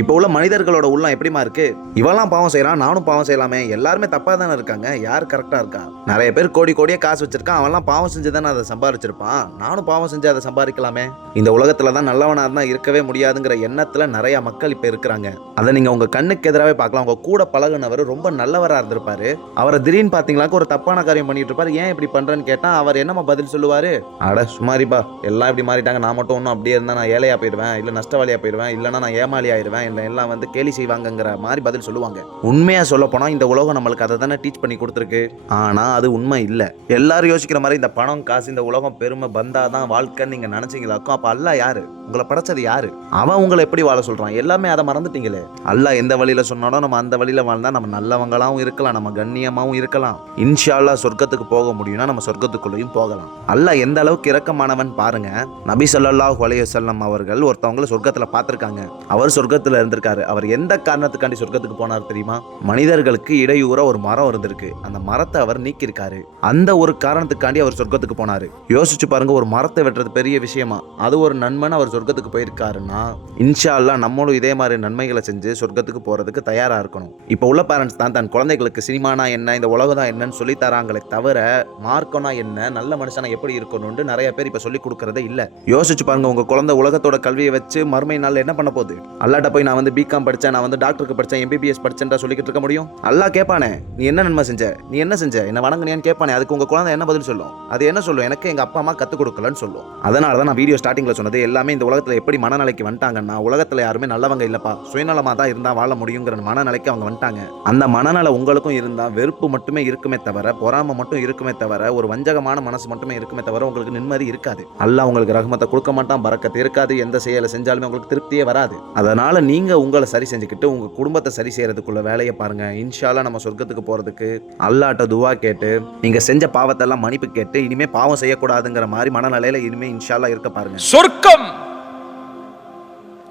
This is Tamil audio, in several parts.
இப்போ உள்ள மனிதர்களோட உள்ளம் எப்படிமா இருக்கு? இவெல்லாம் பாவம் செய்யறான், நானும் பாவம் செய்யலாமே, எல்லாருமே தப்பா தானே இருக்காங்க, யார் கரெக்டா இருக்கா? நிறைய பேர் கோடி கோடியே காசு வச்சிருக்கான், அவன்லாம் பாவம் செஞ்சு தானே அதை சம்பாதிச்சிருப்பான், நானும் பாவம் செஞ்சு அதை சம்பாதிக்கலாமே. இந்த உலகத்துல தான் நல்லவனா இருந்தா இருக்கவே முடியாதுங்கிற எண்ணத்துல நிறைய மக்கள் இப்ப இருக்கிறாங்க. அதை நீங்க உங்க கண்ணுக்கு எதிராகவே பார்க்கலாம். உங்க கூட பழகுனவர் ரொம்ப நல்லவரா இருந்திருப்பாரு, அவரை திடீர்னு பாத்தீங்களா ஒரு தப்பான காரியம் பண்ணிட்டு இருப்பாரு. ஏன் இப்படி பண்றேன்னு கேட்டா அவர் என்னமா பதில் சொல்லுவாரு? அட சுமாரிப்பா, எல்லாம் இப்படி மாறிட்டாங்க, நான் மட்டும் ஒன்றும் அப்படியே இருந்தா நான் ஏழையா போயிடுவேன், இல்ல நஷ்டவாளியா போயிடுவேன், இல்லைன்னா நான் ஏமாளி ஆயிடுவேன், இல்லை எல்லாம் வந்து கேலி செய்வாங்கங்கிற மாதிரி பதில் சொல்லுவாங்க. உண்மையா சொல்ல போனா இந்த உலகம் நம்மளுக்கு அதை தானே டீச் பண்ணி கொடுத்துருக்கு. ஆனா அது உண்மை இல்ல. எல்லாரும் யோசிக்கிற மாதிரி இந்த பணம் காசு இந்த உலகம் பெருமை பந்தாதான் வாழ்க்கைன்னு நீங்க நினைச்சீங்களாக்கும். அப்ப அல்லாஹ் யாரு? உங்களை படைச்சது யாரு? அவன் உங்களை எப்படி வாழ சொல்றான்? எல்லாமே அதை மறந்துட்டீங்களே. அல்லாஹ் எந்த வழியில சொன்னாலும் நம்ம அந்த வழியில வாழ்ந்தா நம்ம நல்லவங்களாவும் இருக்கலாம், நம்ம கண்ணியமாவும் இருக்கலாம். இன்ஷா அல்லாஹ் சொர்க்கத்துக்கு போக முடியும்னா நம்ம சொர்க்கத்துக்குள்ளேயும் போகலாம். அல்லாஹ் எந்த அளவுக்கு இரக்கமானவன் பாருங்க. நபி ஸல்லல்லாஹு அலைஹி வஸல்லம் அவர்கள் ஒருத்தவங்களை சொர்க்கத்துல பார்த்திருக்காங்க. அவர் சொர்க்கத்துல இருந்திருக்காரு. அவர் எந்த காரணத்துக்காண்டி சொர்க்கத்துக்கு போனார் தெரியுமா? மனிதர்களுக்கு இடையூற ஒரு மரம் இருந்திருக்கு, அந்த மரத்தை அவர் நீக்கியிருக்காரு. அந்த ஒரு காரணத்துக்காண்டி அவர் சொர்க்கத்துக்கு போனாரு. யோசிச்சு பாருங்க, ஒரு மரத்தை வெட்டுறது பெரிய விஷயமா? அது ஒரு நன்மைன்னு அவர் சொர்க்கத்துக்கு போயிருக்காருன்னா இன்ஷா அல்லாஹ் நம்மளும் இதே மாதிரி நன்மைகளை செஞ்சு சொர்க்கத்துக்கு போறதுக்கு தயாரா இருக்கணும். இப்போ உள்ள பேரண்ட்ஸ் தான் தன் குழந்தைகளுக்கு சினிமானா என்ன, இந்த உலகம் தான் என்னன்னு சொல்லி தராங்களே தவிர மார்க்கம்னா என்ன, நல்ல மனுஷனா எப்படி இருக்கணும்னு நிறைய பேர் இப்ப சொல்லி கொடுக்கறதே இல்ல. யோசிச்சு பாருங்க, உங்க குழந்தை உலகத்தோட கல்வியை வச்சு மறுமை நாள் என்ன பண்ண போகுது? அல்லாட்ட போய் நான் வந்து பிகாம் படிச்சேன், நான் வந்து டாக்டருக்கு படிச்சேன், எம்பிபிஎஸ் படிச்சேன்டா சொல்லிக்கிட்டு இருக்க முடியும்? அல்லாஹ் கேட்பானே, நீ என்ன நன்மை செஞ்ச, நீ என்ன செஞ்ச, என்ன வணங்குனியான்னு கேட்பானே. அதுக்கு உங்க குழந்தை என்ன பதில் சொல்லும்? அது என்ன சொல்லும்? எனக்கு எங்க அப்பா அம்மா கத்துக் கொடுக்கலன்னு சொல்லும். அதனால தான் நான் வீடியோ ஸ்டார்டிங்ல சொன்னது எல்லாமே இந்த உலகத்துல எப்படி மனநிலைக்கு வந்துட்டாங்கன்னா, உலகத்துல யாருமே நல்லவங்க இல்லப்பா, சுயநலமா தான் இருந்தா வாழ முடியுங்கிற மனநிலைக்கு அவங்க வந்துட்டாங்க. அந்த மனநல உங்களுக்கும் இருந்தா வெறுப்பு மட்டுமே இருக்குமே தவிர, பொறாமை மட்டும் இருக்குமே தவிர, ஒரு வஞ்சகமான மனசு மட்டுமே இருக்குமே தவிர உங்களுக்கு நிம்மதி இருக்காது. அல்லாஹ் உங்களுக்கு ரஹ்மத்தை கொடுக்க மாட்டான், பரக்கத்து இருக்காது, எந்த செயலை செஞ்சாலுமே உங்களுக்கு திருப்தியே வராது. அதனால நீங்க உங்களை சரி செஞ்சுக்கிட்டு உங்க குடும்பத்தை சரி செய்யறதுக்குள்ள வேலையை பாருங்க. இன்ஷா அல்லாஹ் நம்ம சொர்க்கத்துக்கு போறதுக்கு அல்லாஹ்ட்ட துவா கேட்டு நீங்க செஞ்ச பாவத்தெல்லாம் மன்னிப்பு கேட்டு இனிமே பாவம் செய்யக்கூடாதுங்கிற மாதிரி மனநிலையில இனிமே இன்ஷா அல்லாஹ் இருக்க பாருங்க. சொர்க்கம்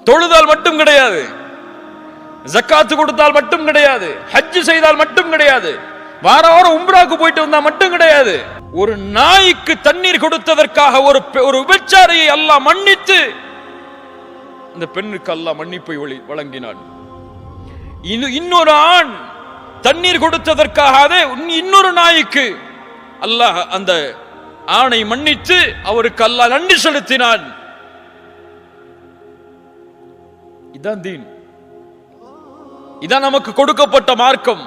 தொழுதால் மட்டும் கிடையாது, ஜக்காத்து கொடுத்தால் மட்டும் கிடையாது, ஹஜ் செய்தால் மட்டும் கிடையாது, வார வாரம் உம்ராக்கு போயிட்டு வந்தா மட்டும் கிடையாது. ஒரு நாய்க்கு தண்ணீர் கொடுத்ததற்காக ஒரு விபச்சாரியை அல்லாஹ் மன்னித்து இந்த பெண்ணுக்கு அல்லாஹ் மன்னிப்பை வழங்கினான். இன்னொரு ஆண் தண்ணீர் கொடுத்ததற்காக இன்னொரு நாய்க்கு அல்லாஹ் அந்த ஆணை மன்னித்து அவருக்கு அல்லாஹ் நன்றி செலுத்தினான். இதான் தீன், இதான் நமக்கு கொடுக்கப்பட்ட மார்க்கம்.